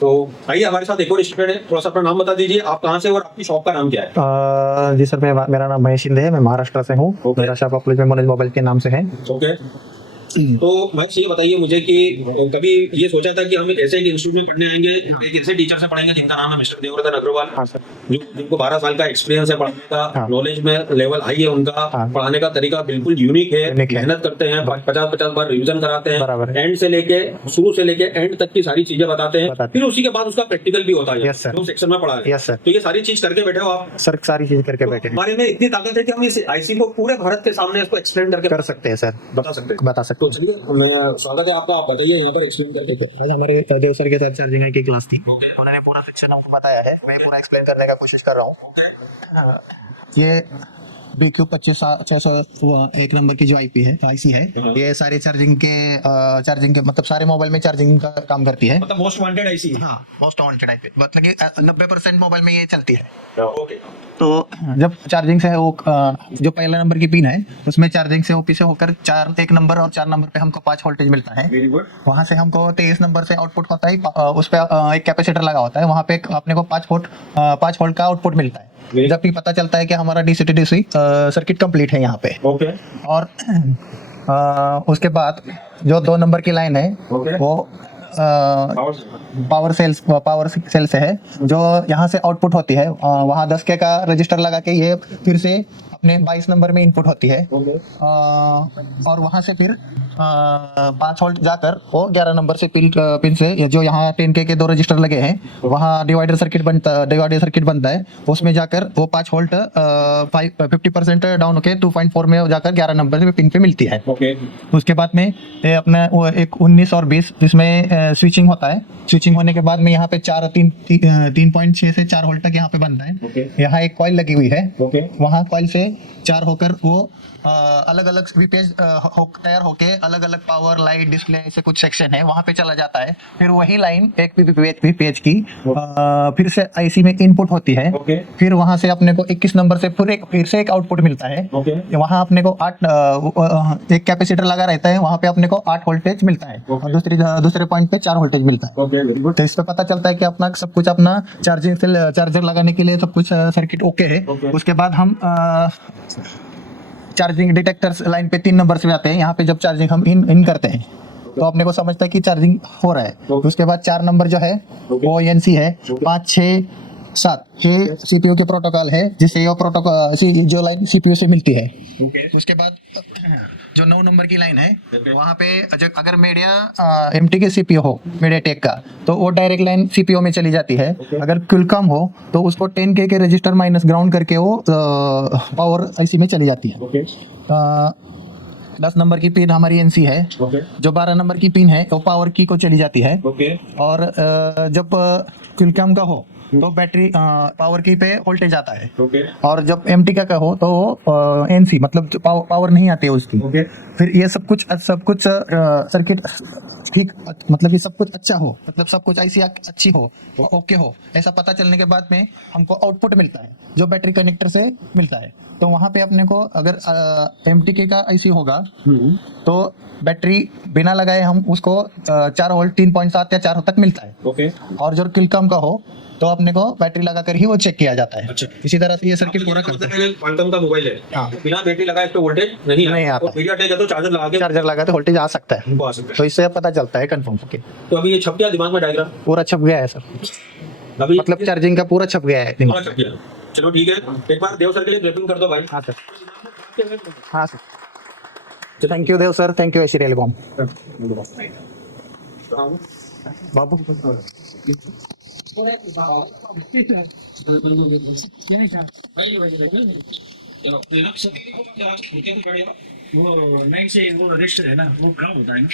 तो आइए हमारे साथ एक और स्टूडेंट है, थोड़ा सा अपना नाम बता दीजिए, आप कहाँ से और आपकी शॉप का नाम क्या है? जी सर, मेरा नाम महेश शिंदे है। मैं महाराष्ट्र से हूँ। Okay. मेरा शॉप कॉलेज में मनोज मोबाइल के नाम से है। ओके। तो महेश ये बताइए मुझे कि कभी ये सोचा था कि हम एक ऐसे इंस्टीट्यूट में पढ़ने आएंगे, एक ऐसे टीचर से पढ़ेंगे जिनका नाम है मिस्टर देवरतन अग्रवाल, हाँ सर। जिनको 12 साल का एक्सपीरियंस है पढ़ाने का, हाँ। नॉलेज में लेवल हाई है उनका, हाँ। पढ़ाने का तरीका बिल्कुल यूनिक है, Unique है। मेहनत करते हैं, 50-50 बार रिवीजन कराते हैं, बराबर है। एंड से लेके शुरू से लेके एंड तक की सारी चीजें बताते हैं, बताते फिर उसी के बाद उसका प्रैक्टिकल भी होता है, Yes, sir. जो सेक्शन में पढ़ा है। Yes, sir. तो ये सारी चीज करके बैठे हो आप सर, सारी चीज करके बैठे हैं। हमारे में इतनी ताकत है कि हम इस आईसी को पूरे भारत के सामने इसको एक्सप्लेन करके कर सकते हैं सर, बता सकते हैं। बता सकते तो चलिए मैं स्वागत है आपका, आप बताइए यहाँ पर एक्सप्लेन करके। हैं। आज हमारे देव सर के साथ चार्जिंग की क्लास थी। ओके। उन्होंने पूरा सेक्शन हमको बताया है, मैं पूरा एक्सप्लेन करने का कोशिश कर रहा हूँ। ओके। ये BQ 25 एक नंबर की जो आईपी है, आईसी है, ये सारे चार्जिंग के मतलब सारे मोबाइल में चार्जिंग का काम करती है। मतलब मोस्ट वांटेड आईसी। हाँ, मोस्ट वांटेड आईपी, मतलब कि 90% मोबाइल में ये चलती है। ओके। तो जब चार्जिंग से वो जो पहला नंबर की पिन है उसमें चार्जिंग से ओपी से होकर 1 नंबर और 4 नंबर पे हमको 5 वोल्टेज मिलता है। Very good. वहां से हमको 23 नंबर से आउटपुट होता है, उस पे एक कैपेसिटर लगा होता है, वहां पे अपने को 5 वोल्ट का आउटपुट मिलता है। जब भी पता चलता है कि हमारा DC to DC circuit complete है यहाँ पे। ओके। और उसके बाद जो 2 नंबर की लाइन है ओके। वो पावर सेल से है, जो यहाँ से आउटपुट होती है। वहाँ 10K का रजिस्टर लगा के ये फिर से अपने 22 नंबर में इनपुट होती है। ओके। और वहाँ से फिर 5 वोल्ट जाकर वो 11 नंबर से पिन से जो यहाँ 10K के 2 रजिस्टर लगे हैं, वहाँ डिवाइडर सर्किट बनता है। उसमें जाकर वो 5 वोल्ट 50% डाउन होके 2.4 में जाकर 11 नंबर पिन पे मिलती है। ओके। उसके बाद में ये अपना वो एक 19 और 20 जिसमें स्विचिंग होता है। स्विचिंग होने के बाद में यहाँ पे 3.6 से 4 वोल्ट तक यहाँ पे बनता है। ओके। यहाँ एक कॉइल लगी हुई है। ओके। वहाँ कॉइल से 4 होकर वो अलग अलग वीपेज तैयार होके अलग अलग पावर लाइट डिस्प्ले ऐसे कुछ सेक्शन है, वहाँ पे चला जाता है। फिर वही लाइन एक वीपेज की फिर से आईसी में इनपुट होती है। ओके। फिर वहाँ से अपने को 21 नंबर से फिर से एक आउटपुट मिलता है। ओके। वहाँ अपने को 8 एक कैपेसिटर लगा रहता है, वहाँ पे अपने को 8 वोल्टेज मिलता है। और दूसरे पॉइंट पे 4 वोल्टेज मिलता है। ओके। Very good. तो इस पे पता चलता है कि अपना सब कुछ अपना चार्जर लगाने के लिए सब कुछ सर्किट ओके है। Okay. उसके बाद हम चार्जिंग डिटेक्टर लाइन पे 3 नंबर से आते हैं। यहाँ पे जब चार्जिंग हम इन करते हैं तो अपने को समझता है कि चार्जिंग हो रहा है। Okay. उसके बाद 4 नंबर जो है वो NC है। 5, 6, 7 ये CPU के प्रोटोकॉल है, जिससे ये प्रोटोकॉल जो लाइन CPU से मिलती है। ओके। उसके बाद जो 9 नंबर की लाइन है वहाँ पे अगर मीडिया MT के CPU हो, मीडियाटेक का, तो वो डायरेक्ट लाइन CPU में चली जाती है। अगर क्विलकॉम हो तो उसको 10K के रजिस्टर माइनस ग्राउंड करके वो पावर आईसी में चली जाती है। ओके। 10 नंबर की पिन हमारी NC है। ओके। जो 12 नंबर की पिन है वो पावर की को चली जाती है। ओके। और जब क्विलकॉम का हो तो बैटरी पावर की पे वोल्टेज आता है। ओके। और जब MT का हो तो NC मतलब पावर नहीं आती है उसकी। ओके। फिर ये सब कुछ सर्किट ठीक, मतलब ये सब कुछ अच्छा हो, मतलब सब कुछ ऐसी अच्छी हो, ओके हो, ऐसा पता चलने के बाद में हमको आउटपुट मिलता है जो बैटरी कनेक्टर से मिलता है। तो वहाँ पे अपने को अगर MTK का IC होगा तो बैटरी बिना लगाए हम उसको 4 वोल्ट 3.7 या 4 तक मिलता है। ओके। और जो क्विलकॉम का हो तो अपने को बैटरी लगाकर ही वो चेक किया जाता है। अच्छा। इसी तरह से ये सर्किट पूरा करता है। क्वांटम का मोबाइल है। हाँ। बिना बैटरी लगाए इस पे वोल्टेज नहीं आता। और मीडियाटेक है तो चार्जर लगा के वोल्टेज आ सकता है। उनको आ सकता है। तो इससे पता चलता है कंफर्म होके। तो अभी ये छप गया दिमाग में डायग्राम? पूरा छप गया है सर, अभी मतलब चार्जिंग का पूरा छप गया है पूरा दिमाग छप गया। चलो ठीक है, एक बार देव सर के लिए क्लैपिंग कर दो भाई। हाँ सर। हाँ sir, thank you Dev sir, thank you ऐसी रेलकॉम बाबू। वो नाइट से वो रजिस्टर है ना, वो ब्राउन होता है ना।